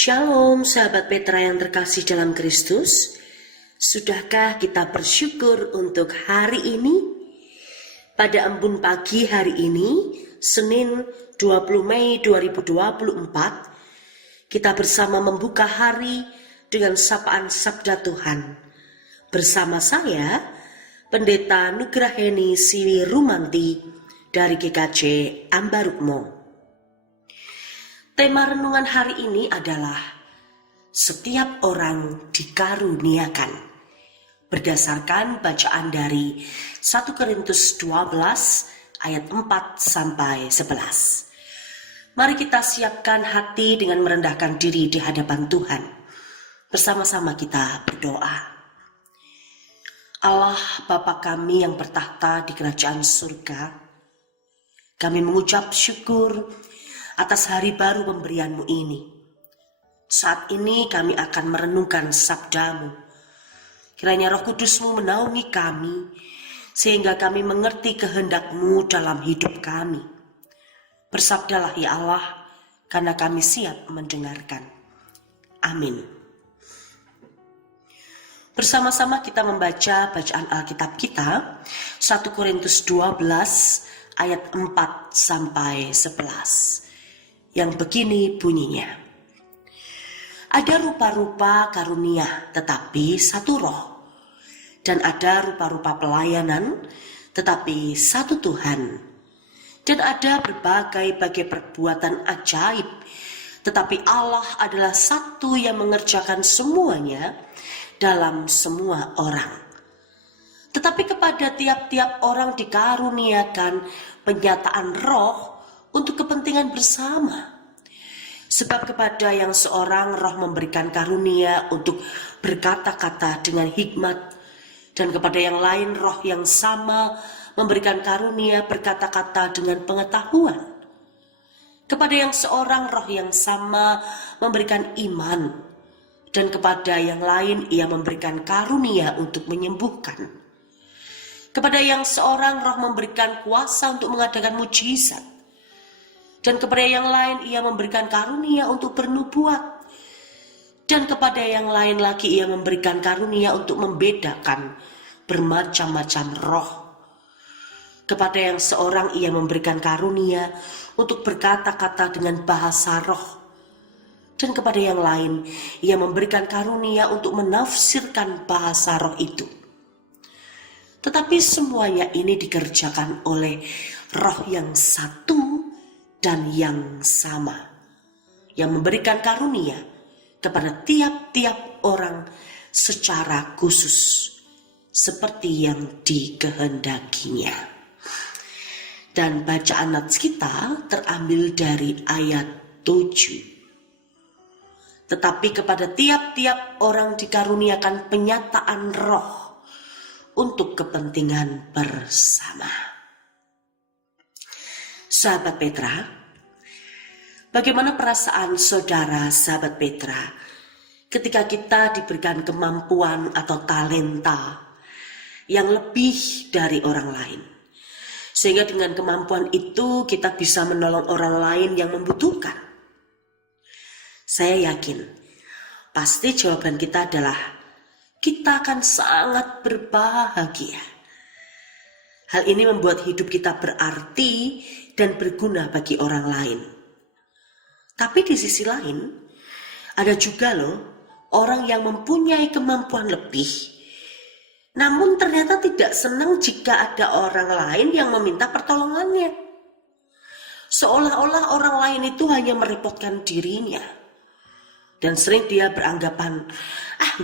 Shalom sahabat Petra yang terkasih dalam Kristus. Sudahkah kita bersyukur untuk hari ini? Pada embun pagi hari ini, Senin 20 Mei 2024, kita bersama membuka hari dengan sapaan Sabda Tuhan. Bersama saya, Pendeta Nugraheni Siwi Rumanti dari GKJ Ambarukmo. Tema renungan hari ini adalah setiap orang dikaruniakan. Berdasarkan bacaan dari 1 Korintus 12 ayat 4 sampai 11. Mari kita siapkan hati dengan merendahkan diri di hadapan Tuhan. Bersama-sama kita berdoa. Allah Bapa kami yang bertahta di kerajaan surga, kami mengucap syukur atas hari baru pemberian-Mu ini. Saat ini kami akan merenungkan sabda-Mu. Kiranya Roh Kudus-Mu menaungi kami, sehingga kami mengerti kehendak-Mu dalam hidup kami. Bersabdalah ya Allah, karena kami siap mendengarkan. Amin. Bersama-sama kita membaca bacaan Alkitab kita, 1 Korintus 12 ayat 4 sampai 11. Yang begini bunyinya. Ada rupa-rupa karunia tetapi satu roh. Dan ada rupa-rupa pelayanan tetapi satu Tuhan. Dan ada berbagai-bagai perbuatan ajaib, tetapi Allah adalah satu yang mengerjakan semuanya dalam semua orang. Tetapi kepada tiap-tiap orang dikaruniakan penyataan roh untuk kepentingan bersama. Sebab kepada yang seorang roh memberikan karunia untuk berkata-kata dengan hikmat, dan kepada yang lain roh yang sama memberikan karunia berkata-kata dengan pengetahuan. Kepada yang seorang roh yang sama memberikan iman, dan kepada yang lain ia memberikan karunia untuk menyembuhkan. Kepada yang seorang roh memberikan kuasa untuk mengadakan mujizat, dan kepada yang lain ia memberikan karunia untuk bernubuat. Dan kepada yang lain lagi ia memberikan karunia untuk membedakan bermacam-macam roh. Kepada yang seorang ia memberikan karunia untuk berkata-kata dengan bahasa roh. Dan kepada yang lain ia memberikan karunia untuk menafsirkan bahasa roh itu. Tetapi semuanya ini dikerjakan oleh roh yang satu dan yang sama, yang memberikan karunia kepada tiap-tiap orang secara khusus, seperti yang dikehendakinya. Dan bacaan nats kita terambil dari ayat 7. Tetapi kepada tiap-tiap orang dikaruniakan penyataan roh untuk kepentingan bersama. Sahabat Petra, bagaimana perasaan saudara sahabat Petra ketika kita diberikan kemampuan atau talenta yang lebih dari orang lain? Sehingga dengan kemampuan itu kita bisa menolong orang lain yang membutuhkan. Saya yakin, pasti jawaban kita adalah kita akan sangat berbahagia. Hal ini membuat hidup kita berarti dan berguna bagi orang lain. Tapi di sisi lain, ada juga loh orang yang mempunyai kemampuan lebih, namun ternyata tidak senang jika ada orang lain yang meminta pertolongannya. Seolah-olah orang lain itu hanya merepotkan dirinya. Dan sering dia beranggapan,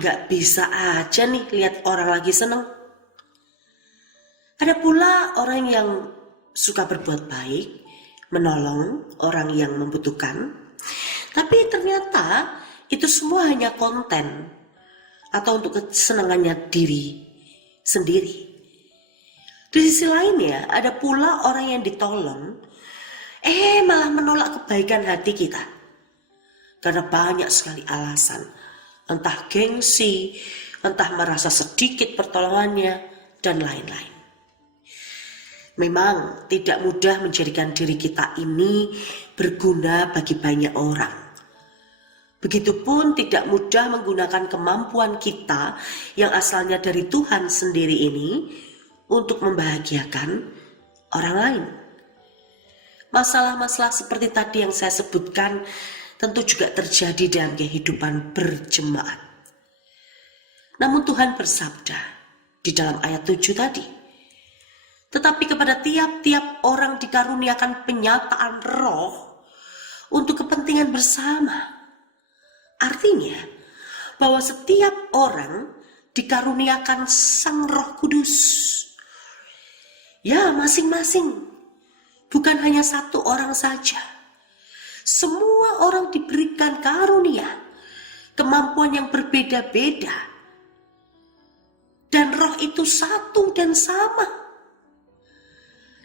gak bisa aja nih lihat orang lagi senang. Ada pula orang yang suka berbuat baik, menolong orang yang membutuhkan, tapi ternyata itu semua hanya konten atau untuk kesenangannya diri sendiri. Di sisi lainnya ada pula orang yang ditolong, malah menolak kebaikan hati kita karena banyak sekali alasan, entah gengsi, entah merasa sedikit pertolongannya, dan lain-lain. Memang tidak mudah menjadikan diri kita ini berguna bagi banyak orang. Begitupun tidak mudah menggunakan kemampuan kita yang asalnya dari Tuhan sendiri ini untuk membahagiakan orang lain. Masalah-masalah seperti tadi yang saya sebutkan tentu juga terjadi dalam kehidupan berjemaat. Namun Tuhan bersabda di dalam ayat 7 tadi, tetapi kepada tiap-tiap orang dikaruniakan penyataan roh untuk kepentingan bersama. Artinya bahwa setiap orang dikaruniakan Sang Roh Kudus. Ya, masing-masing. Bukan hanya satu orang saja. Semua orang diberikan karunia, kemampuan yang berbeda-beda. Dan roh itu satu dan sama.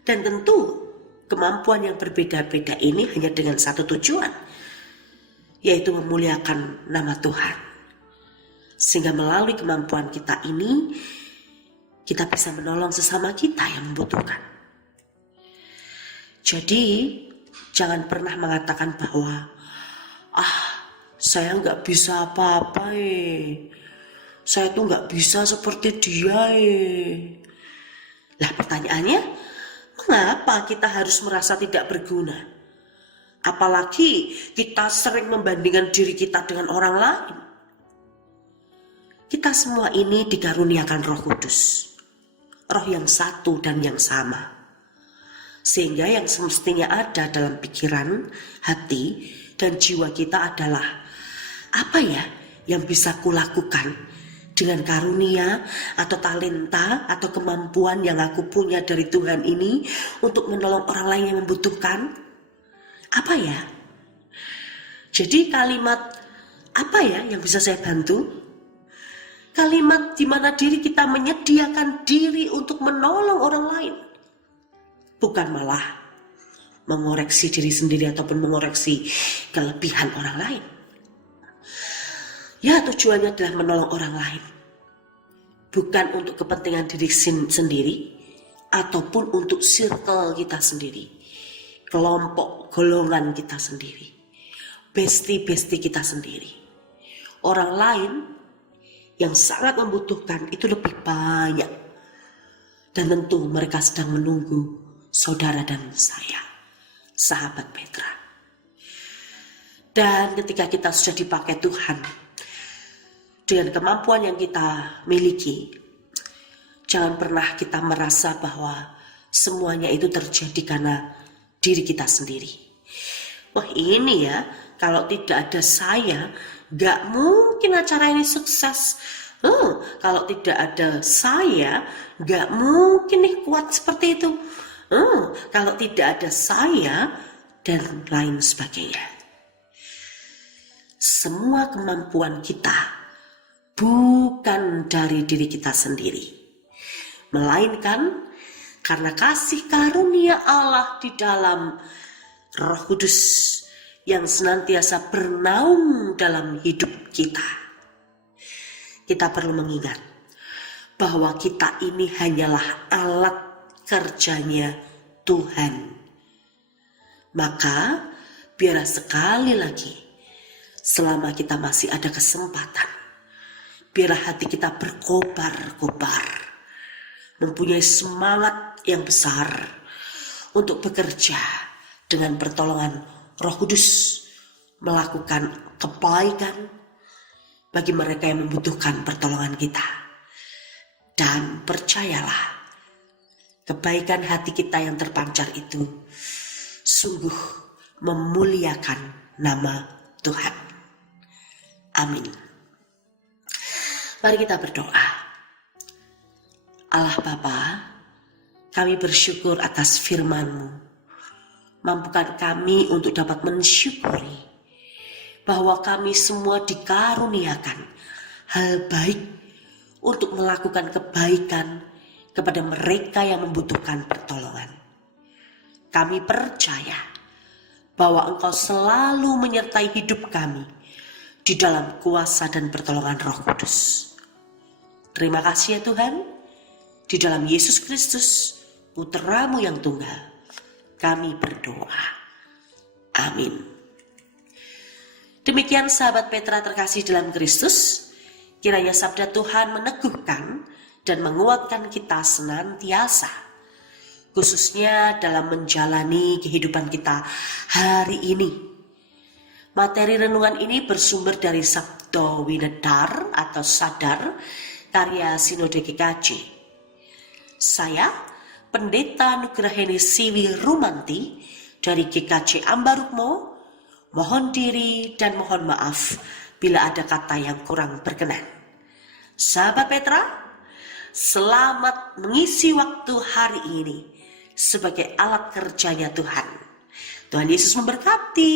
Dan tentu kemampuan yang berbeda-beda ini hanya dengan satu tujuan, yaitu memuliakan nama Tuhan. Sehingga melalui kemampuan kita ini, kita bisa menolong sesama kita yang membutuhkan. Jadi, jangan pernah mengatakan bahwa, saya nggak bisa apa-apa saya tuh nggak bisa seperti dia Lah pertanyaannya, mengapa kita harus merasa tidak berguna? Apalagi kita sering membandingkan diri kita dengan orang lain. Kita semua ini dikaruniakan Roh Kudus, roh yang satu dan yang sama. Sehingga yang semestinya ada dalam pikiran, hati, dan jiwa kita adalah, apa ya yang bisa kulakukan dengan karunia atau talenta atau kemampuan yang aku punya dari Tuhan ini untuk menolong orang lain yang membutuhkan? Apa ya? Jadi kalimat apa ya yang bisa saya bantu? Kalimat di mana diri kita menyediakan diri untuk menolong orang lain. Bukan malah mengoreksi diri sendiri ataupun mengoreksi kelebihan orang lain. Ya, tujuannya adalah menolong orang lain. Bukan untuk kepentingan diri sendiri ataupun untuk circle kita sendiri. Kelompok, golongan kita sendiri. Besti-besti kita sendiri. Orang lain yang sangat membutuhkan itu lebih banyak. Dan tentu mereka sedang menunggu saudara dan saya, sahabat Petra. Dan ketika kita sudah dipakai Tuhan dengan kemampuan yang kita miliki, jangan pernah kita merasa bahwa semuanya itu terjadi karena diri kita sendiri. Wah, ini ya, kalau tidak ada saya, gak mungkin acara ini sukses. Kalau tidak ada saya, gak mungkin nih kuat seperti itu. Kalau tidak ada saya, dan lain sebagainya. Semua kemampuan kita bukan dari diri kita sendiri, melainkan karena kasih karunia Allah di dalam Roh Kudus yang senantiasa bernaung dalam hidup kita. Kita perlu mengingat bahwa kita ini hanyalah alat kerjanya Tuhan. Maka biarlah sekali lagi, selama kita masih ada kesempatan, biarlah hati kita berkobar-kobar, mempunyai semangat yang besar untuk bekerja dengan pertolongan Roh Kudus, melakukan kebaikan bagi mereka yang membutuhkan pertolongan kita. Dan percayalah, kebaikan hati kita yang terpancar itu sungguh memuliakan nama Tuhan. Amin. Mari kita berdoa. Allah Bapa, kami bersyukur atas firman-Mu. Mampukan kami untuk dapat mensyukuri bahwa kami semua dikaruniakan hal baik untuk melakukan kebaikan kepada mereka yang membutuhkan pertolongan. Kami percaya bahwa Engkau selalu menyertai hidup kami di dalam kuasa dan pertolongan Roh Kudus. Terima kasih ya Tuhan, di dalam Yesus Kristus, Putra-Mu yang tunggal, kami berdoa. Amin. Demikian sahabat Petra terkasih dalam Kristus, kiranya sabda Tuhan meneguhkan dan menguatkan kita senantiasa, khususnya dalam menjalani kehidupan kita hari ini. Materi renungan ini bersumber dari Sabda Winedar atau Sadar, karya Sinode GKJ. Saya, Pendeta Nugraheni Siwi Rumanti dari GKJ Ambarukmo, mohon diri dan mohon maaf bila ada kata yang kurang berkenan. Sahabat Petra, selamat mengisi waktu hari ini sebagai alat kerjanya Tuhan. Tuhan Yesus memberkati.